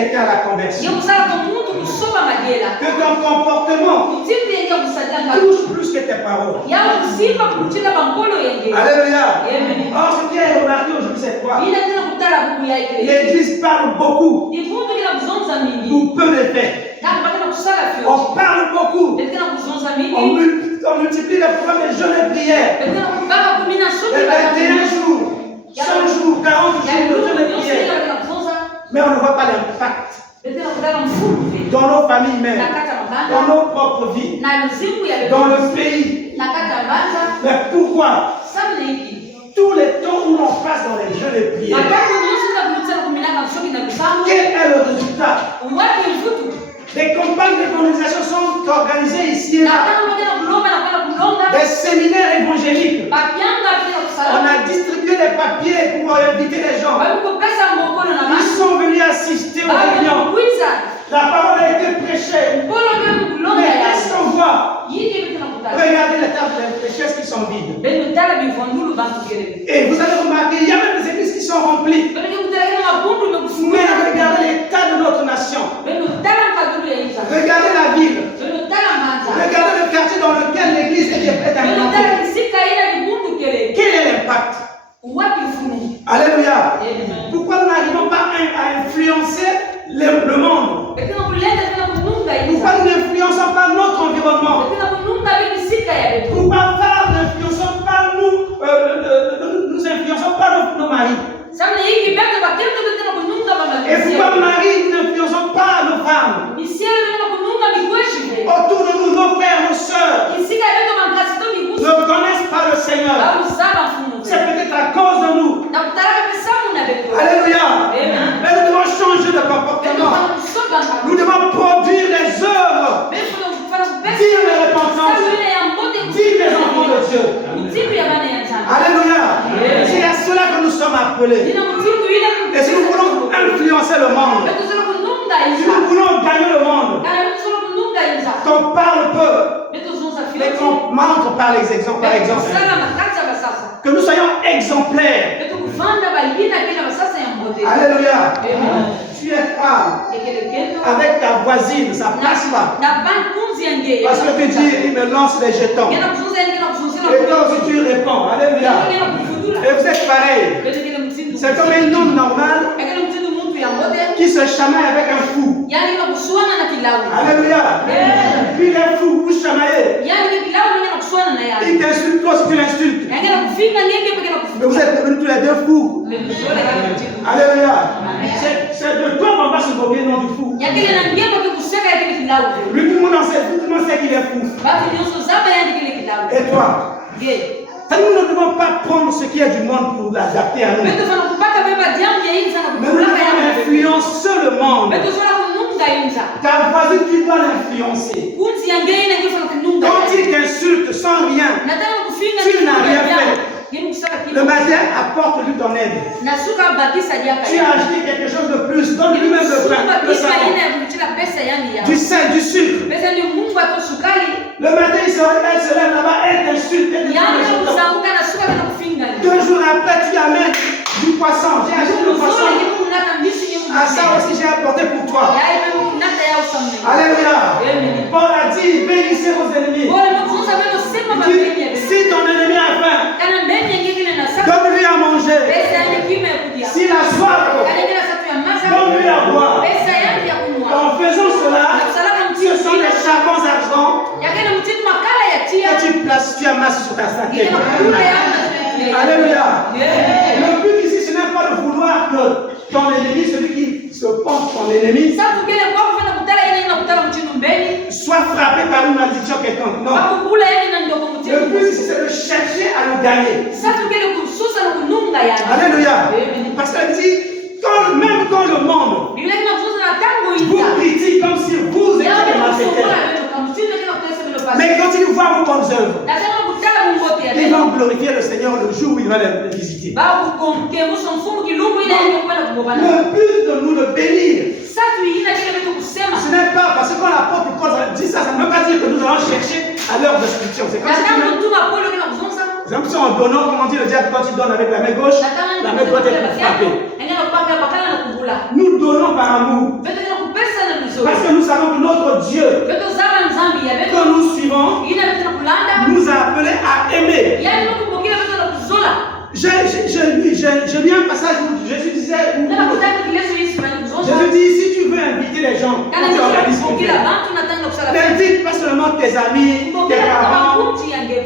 quelqu'un à la conversion. Que ton comportement touche plus que tes paroles. Alléluia. Or, ce qui est remarqué aujourd'hui, c'est quoi? L'Église parle beaucoup pour peu de faits. On parle beaucoup. On multiplie les programmes de jeûne et prière. Les 21 jours, 100 jours, 40 jours de jeûne et prière. Mais on ne voit pas l'impact dans nos familles même, dans nos propres vies, dans le pays. Mais pourquoi? Tous les temps où l'on passe dans les jeûnes et prières, quel est le résultat? Des campagnes d'évangélisation sont organisées ici et là. Des séminaires évangéliques. On a distribué des papiers pour inviter les gens. Ils sont venus assister aux réunions. La parole a été prêchée. Mais qu'est-ce qu'on voit? Regardez les tables des prêcheuses qui sont vides. Et vous allez remarquer, il y a même des églises qui sont remplies. Mais regardez l'état de notre nation. Regardez la ville. Regardez le quartier dans lequel l'église est implantée. Quel est l'impact? Alléluia. Pourquoi nous n'arrivons pas à influencer le monde? Pourquoi nous n'influençons pas notre environnement? Pourquoi nous n'influençons pas nous influençons pas nos maris? Et pourquoi Marie, nous n'influençons pas nos femmes? Autour de nous, nos frères, nos sœurs ne connaissent pas le Seigneur. C'est peut-être à cause de nous. Alléluia. Mais nous devons changer de comportement. Nous devons produire des œuvres. Dire les repentances. Dire les enfants de Dieu. Alléluia. C'est à cela que nous sommes appelés. Et si nous voulons influencer le monde, si nous voulons gagner le monde, qu'on parle peu, mais qu'on montre par l'exemple, que nous soyons exemplaires. Alléluia. Tu es femme avec ta voisine, ça passe pas. Parce que tu dis, il me lance les jetons. Et toi aussi tu réponds. Alléluia. Et vous êtes pareil. C'est comme un homme normal qui se chamaille avec un fou. Alléluia. Puis il est fou, vous chamaillez. Il t'insulte, toi aussi tu l'insultes. Mais vous êtes devenus tous les deux fous. Alléluia. C'est de toi qu'on va se moquer, non du fou. Lui, tout le monde sait qu'il est fou. Et toi? Nous ne devons pas prendre ce qui est du monde pour l'adapter à nous. Mais nous devons influencer le monde. Ta voisine, tu dois l'influencer. Quand il t'insulte sans rien, tu n'as rien fait. Le matin, apporte-lui ton aide. Tu as acheté quelque chose de plus, donne-lui même le pain, le savon, du sel, du sucre. Le matin, elle se lève là-bas, elle t'insulte. 2 jours après, tu amènes du poisson. J'ai acheté le poisson. Ah, ça aussi, j'ai apporté pour toi. Alléluia. Paul a dit, bénissez vos ennemis. Si ton ennemi a faim, donne-lui à manger. S'il a soif, donne-lui à boire. En faisant cela, ce sont des charbons ardents que tu places, tu amasses sur ta saquette. Alléluia. Le but ici, ce n'est pas de vouloir que ton ennemi, celui qui se pense ton ennemi, soit frappé par une malédiction quelconque. Non. Le but ici, c'est de chercher à le gagner. Alléluia. Parce qu'elle dit, même quand le monde vous critique comme si vous étiez des malfaiteurs, mais quand ils voient vos bonnes œuvres, ils vont glorifier le Seigneur le jour où il va les visiter. Le but de nous de bénir, ce n'est pas parce que l'apôtre Paul dit ça, ça ne veut pas dire que nous allons chercher à leur destruction. C'est comme si en donnant, comme on dit, le diable, quand il donne avec la main gauche, la main droite est pour frapper. Nous donnons donnons par amour. Parce que nous savons que notre Dieu, que nous suivons, nous a appelés à aimer. Je lis un passage où Jésus disait, Jésus dit, si tu veux inviter les gens, n'invite pas seulement tes amis, tes parents,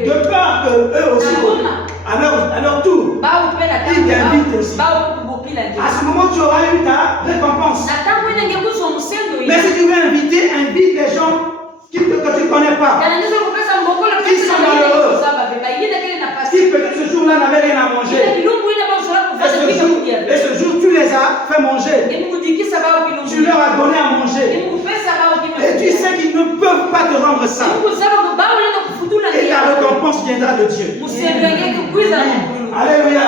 de peur qu'eux aussi, à leur tour, ils t'invitent aussi. À ce moment, tu auras eu ta récompense. Mais si tu veux inviter, invite les gens que tu ne connais pas, qui sont malheureux, qui peut-être ce jour-là n'avaient rien à manger. Et ce jour, tu les as fait manger. Tu leur as donné à manger. Et tu sais qu'ils ne peuvent pas te rendre ça. Et ta récompense viendra de Dieu. Alléluia.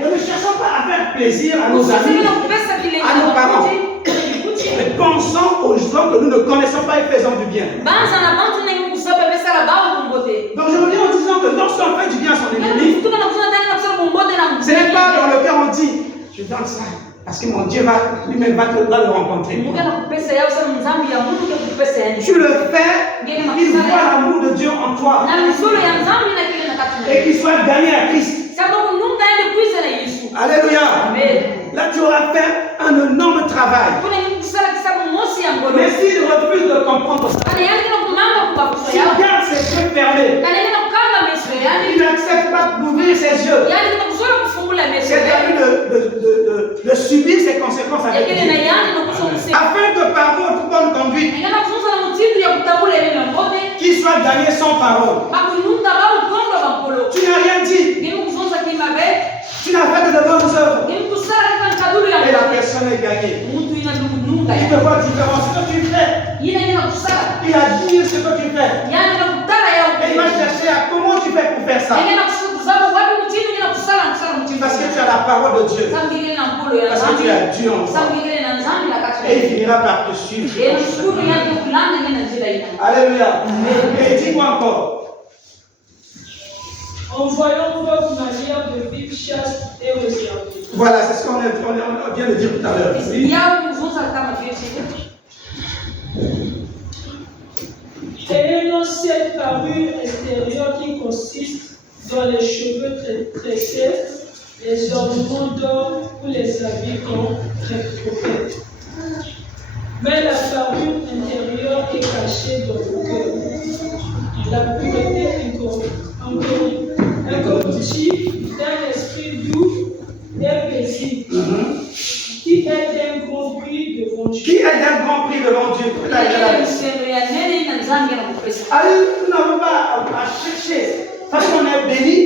Ne cherchons pas à faire plaisir à nos amis, à nos parents. Mais pensons aux gens que nous ne connaissons pas et faisons du bien. Donc je reviens en disant que lorsqu'on fait du bien à son ennemi, ce n'est pas dans le cœur on dit, je donne ça, parce que mon Dieu lui-même va le rencontrer. Tu le fais, il voit l'amour de Dieu en toi. Et qu'il soit gagné à Christ. Alléluia. Là tu auras fait un énorme travail. Mais s'il refuse de comprendre ça, s'il garde ses yeux fermés, il n'accepte pas d'ouvrir ses yeux, c'est à lui de subir ses conséquences avec Dieu. Afin que par votre bonne conduite, qu'il soit gagné sans parole. Tu n'as rien dit. Tu n'as fait que de bonnes œuvres. Et la personne est gagnée. Il te voit différent. Ce que tu fais, il admire ce que tu fais. Et il va chercher à comment tu fais pour faire ça. Parce que tu as la parole de Dieu. Parce que tu as Dieu en toi. Et il finira par te suivre. Alléluia. Et dis-moi encore. En voyant votre manière de vivre chaste et réservée. Voilà, c'est ce qu'on vient de dire tout à l'heure. Ayant cette parure extérieure qui consiste dans les cheveux tressés, les ornements d'or pour les habits comme prophètes. Mais la parure intérieure est cachée dans le cœur. La pureté incorruptible d'un esprit doux et paisible, qui est d'un grand prix devant Dieu. Qui est d'un grand prix devant Dieu. Allez, nous n'avons pas à chercher, parce qu'on est béni,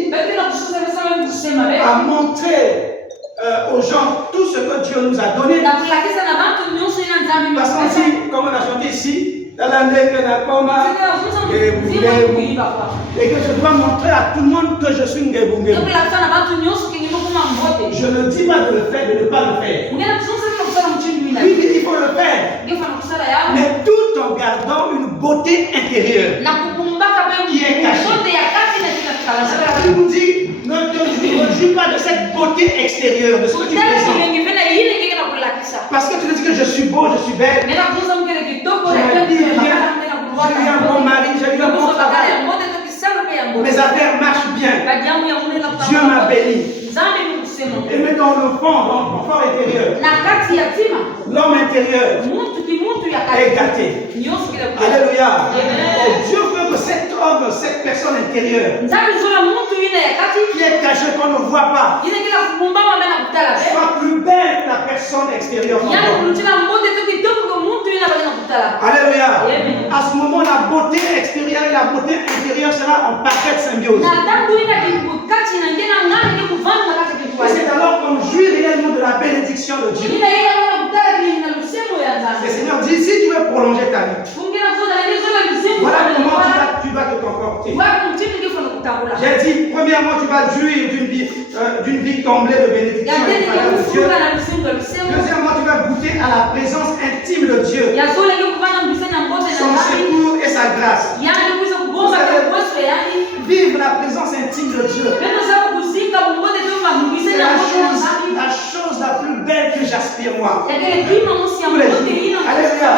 à montrer aux gens tout ce que Dieu nous a donné. Parce qu'on dit, comme on a chanté ici, et que je dois montrer à tout le monde que je suis Ngebunge. Je ne dis pas de le faire, de ne pas le faire. Oui, il faut le faire. Mais tout en gardant une beauté intérieure qui est cachée. Il nous dit, ne te réjouis pas de cette beauté extérieure, de ce que tu présentes. Parce que tu te dis que je suis beau, je suis belle. J'ai eu un bon mari, j'ai eu un bon travail. Mes affaires marchent bien. Dieu m'a béni. Et mais dans le fond, dans le fort intérieur, l'homme intérieur est gâté. Alléluia. Et Dieu veut que cet homme, cette personne intérieure, qui est cachée, qu'on ne voit pas, soit plus belle que la personne extérieure. Alléluia. À ce moment, la beauté extérieure et la beauté intérieure sera en parfaite symbiose. Et c'est alors qu'on jouit réellement de la bénédiction de Dieu. Le Seigneur dit, si tu veux prolonger ta vie, voilà comment tu vas te comporter. J'ai dit, premièrement, tu vas jouir d'une vie comblée de bénédiction et de faveur de Dieu. Deuxièmement, tu vas goûter à la présence intime de Dieu, son secours et sa grâce. Vous allez vivre la présence intime de Dieu. C'est la chose la plus belle que j'aspire. attire-moi. Alléluia.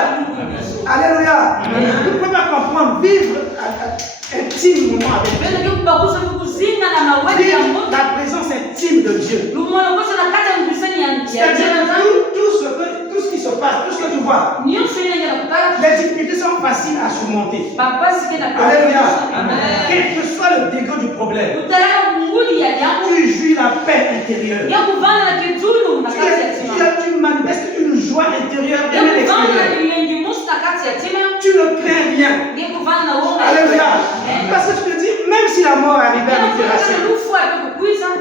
Alléluia. Vous ne pouvez pas comprendre, vivre intimement avec Dieu. Vivre la présence intime de Dieu. C'est-à-dire tout ce qui se passe, tout ce que tu vois, les difficultés sont faciles à surmonter. Alléluia. Quel que soit le degré du problème, tu jouis la paix intérieure. Tu manifestes une joie intérieure et même extérieure. Tu ne crains rien. Alléluia. Parce que tu te dis, même si la mort arrivait à nous terrasser,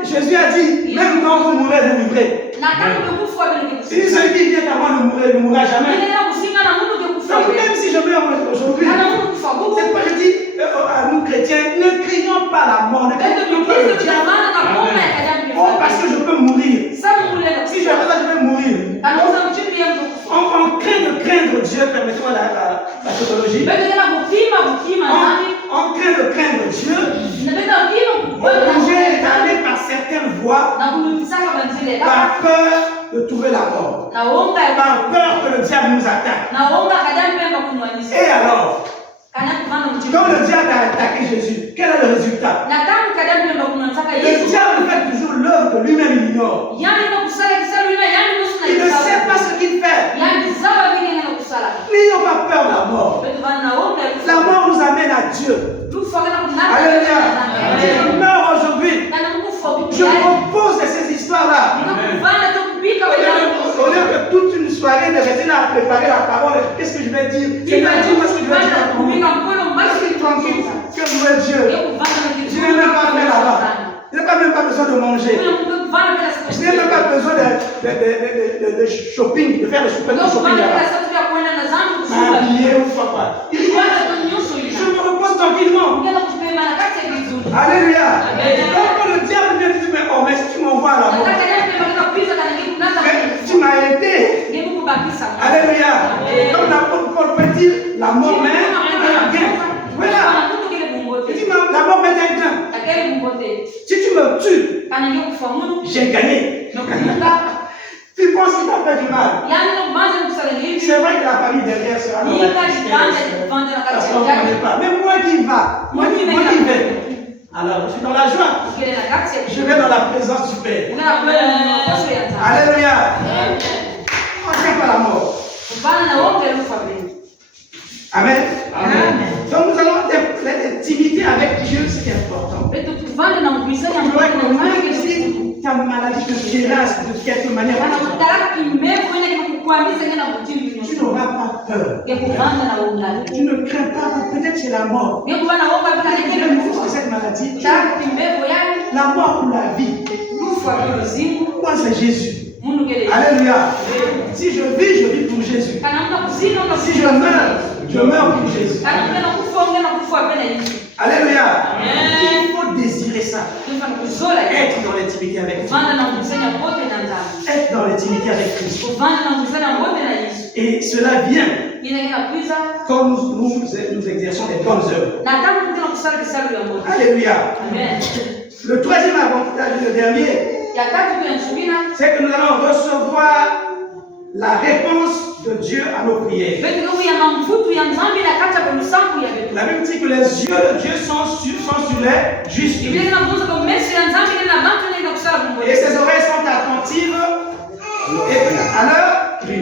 Jésus a dit, même quand vous mourrez, vous vivrez. Si celui qui vient avant de mourir ne mourra jamais. Donc même si je meurs aujourd'hui, c'est pourquoi je dis à nous chrétiens, ne craignons pas la mort, ne craignons pas le diable. Oh, parce que je peux mourir. Si je fais ça, je vais mourir. On craint de craindre Dieu, permettez-moi la tautologie. On craint de craindre Dieu. Obligé d'aller par certaines voies par peur de trouver la mort. Par peur que le diable nous attaque. Et alors, quand le diable a attaqué Jésus, quel est le résultat? Le diable fait toujours l'œuvre que lui-même il ignore. Il ne sait pas ce qu'il fait. N'ayons pas peur de la mort. La mort nous amène à Dieu. Alléluia. Je meurs aujourd'hui. Je me repose de ces histoires-là. Au lieu que toute une soirée de rester là à préparer la parole, qu'est-ce que je vais dire? Seigneur, dis-moi ce que je vais dire. Je suis tranquille. Que veut Dieu? Je n'ai même pas fait là-bas. Je n'ai même pas besoin de manger. Je n'ai même pas besoin de shopping, de faire le shopping là-bas. M'habiller ou quoi. Je me repose tranquillement. Alléluia. Quand le diable vient dire, mais oh, mais si tu m'envoies à la mort, tu m'as aidé. Alléluia. Comme l'apôtre Paul peut dire, la mort m'aide un gain. Voilà. Il dit, la mort m'aide un gain. Si tu me tues, j'ai gagné. Tu penses qu'il t'a fait du mal. C'est vrai que la famille derrière sera dans la parce qu'on ne connaît pas. Mais moi qui va, moi qui vais. Alors, je suis dans la joie. Je vais dans la présence du Père. Alléluia. On ne craint pas la mort. Amen. Amen. Donc nous allons l'intimité avec Dieu, c'est important. Ta maladie te terrasse de quelque manière. Tu n'auras pas peur. Tu ne crains pas que peut-être c'est la mort. De cette maladie, la mort ou la vie. Moi c'est Jésus. Alléluia. Si je vis pour Jésus. Si je meurs pour Jésus. Alléluia. Il faut désirer ça. Être dans l'intimité avec Dieu. Être dans l'intimité avec Christ. Et cela vient quand nous exerçons des bonnes œuvres. Alléluia. Le troisième avantage, le dernier, c'est que nous allons recevoir la réponse de Dieu à nos prières. La Bible dit que les yeux de Dieu sont sur les justes. Et ses oreilles sont attentives à leur cri.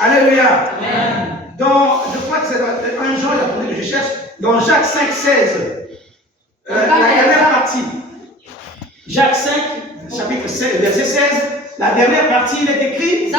Alléluia. Je crois que c'est un Jean, que je cherche, dans Jacques 5, 16. La dernière partie. Jacques 5, chapitre 16, verset 16. La dernière partie, il est écrit.